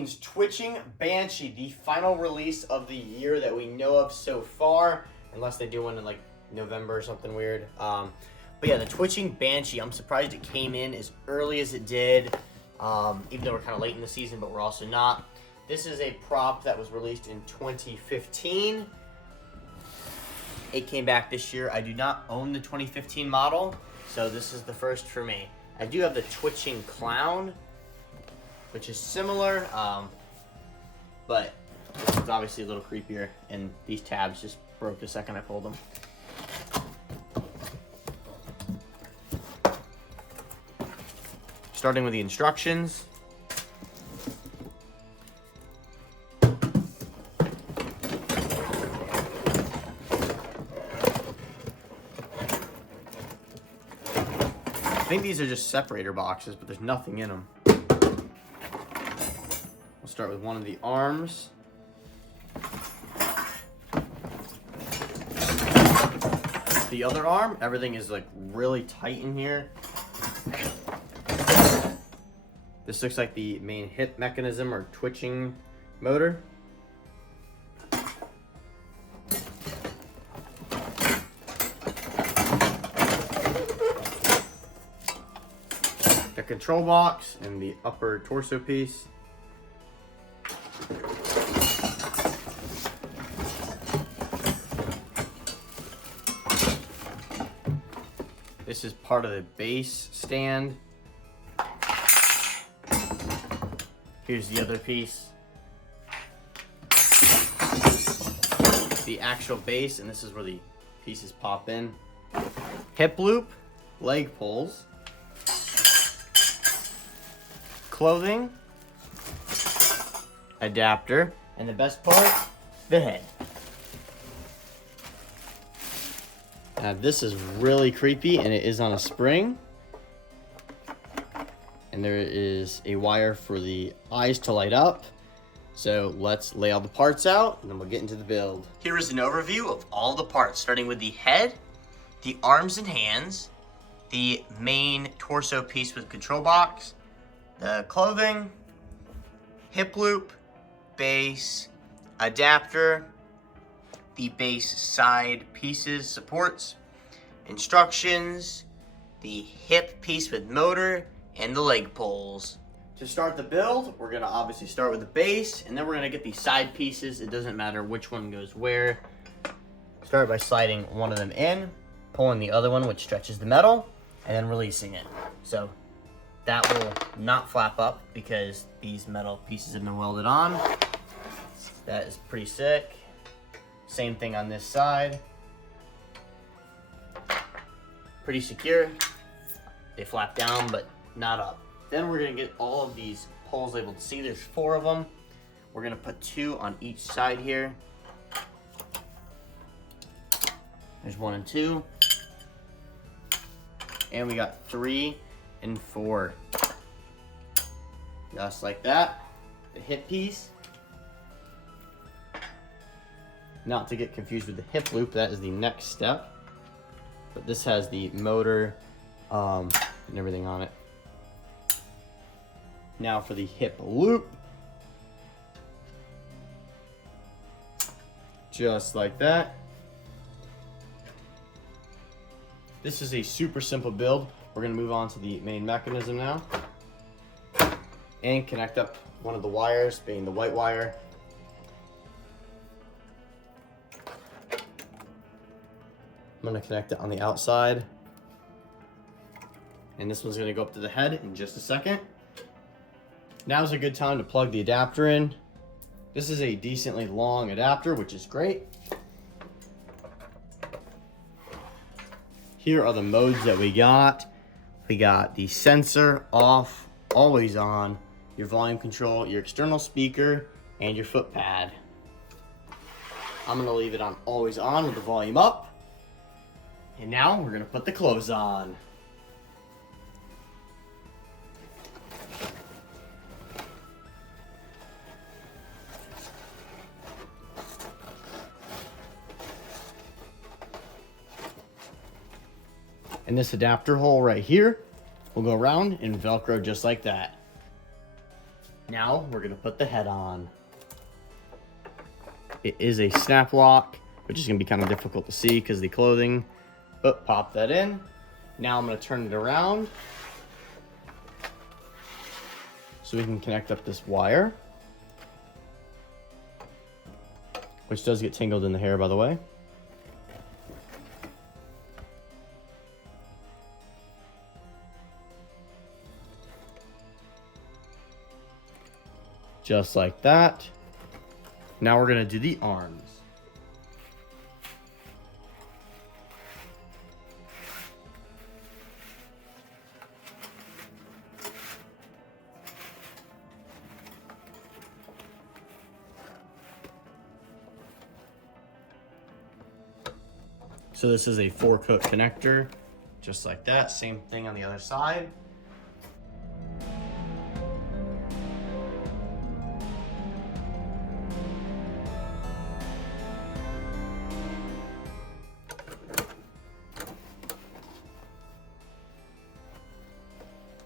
means Twitching Banshee, the final release of the year that we know of so far, unless they do one in like November or something weird. But yeah, the Twitching Banshee, I'm surprised it came in as early as it did, even though we're kind of late in the season, but we're also not. This is a prop that was released in 2015. It came back this year. I do not own the 2015 model, so this is the first for me. I do have the Twitching Clown, which is similar, but it's obviously a little creepier, and these tabs just broke the second I pulled them. Starting with the instructions. I think these are just separator boxes, but there's nothing in them. We'll start with one of the arms. The other arm, everything is like really tight in here. This looks like the main hip mechanism or twitching motor. The control box and the upper torso piece. This is part of the base stand. Here's the other piece. The actual base, and this is where the pieces pop in. Hip loop, leg pulls, clothing, adapter, and the best part, the head. Now this is really creepy, and it is on a spring. And there is a wire for the eyes to light up. So let's lay all the parts out, and then we'll get into the build. Here is an overview of all the parts, starting with the head, the arms and hands, the main torso piece with control box, the clothing, hip loop, base, adapter, the base side pieces, supports, instructions, the hip piece with motor, and the leg pulls. To start the build, we're gonna obviously start with the base, and then we're gonna get the side pieces. It doesn't matter which one goes where. Start by sliding one of them in, pulling the other one, which stretches the metal, and then releasing it. So that will not flap up because these metal pieces have been welded on. That is pretty sick. Same thing on this side. Pretty secure. They flap down, but not up. Then we're gonna get all of these poles labeled C. There's 4 of them. We're gonna put 2 on each side here. There's 1 and 2. And we got 3 and 4. Just like that. The hip piece. Not to get confused with the hip loop, that is the next step. But this has the motor and everything on it. Now for the hip loop. Just like that. This is a super simple build. We're gonna move on to the main mechanism now. And connect up one of the wires, being the white wire. I'm gonna connect it on the outside. And this one's gonna go up to the head in just a second. Now's a good time to plug the adapter in. This is a decently long adapter, which is great. Here are the modes that we got. We got the sensor off, always on, your volume control, your external speaker, and your foot pad. I'm gonna leave it on always on with the volume up. And now we're gonna put the clothes on. And this adapter hole right here will go around and Velcro just like that. Now we're gonna put the head on. It is a snap lock, which is gonna be kind of difficult to see because of the clothing, but pop that in. Now I'm gonna turn it around so we can connect up this wire, which does get tangled in the hair, by the way. Just like that. Now we're gonna do the arms. So this is a 4-coat connector, just like that. Same thing on the other side.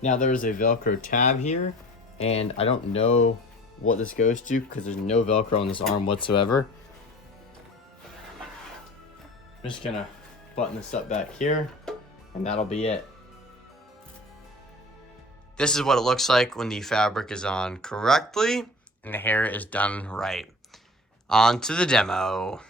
Now there's a Velcro tab here, and I don't know what this goes to because there's no Velcro on this arm whatsoever. I'm just gonna button this up back here, and that'll be it. This is what it looks like when the fabric is on correctly and the hair is done right. On to the demo.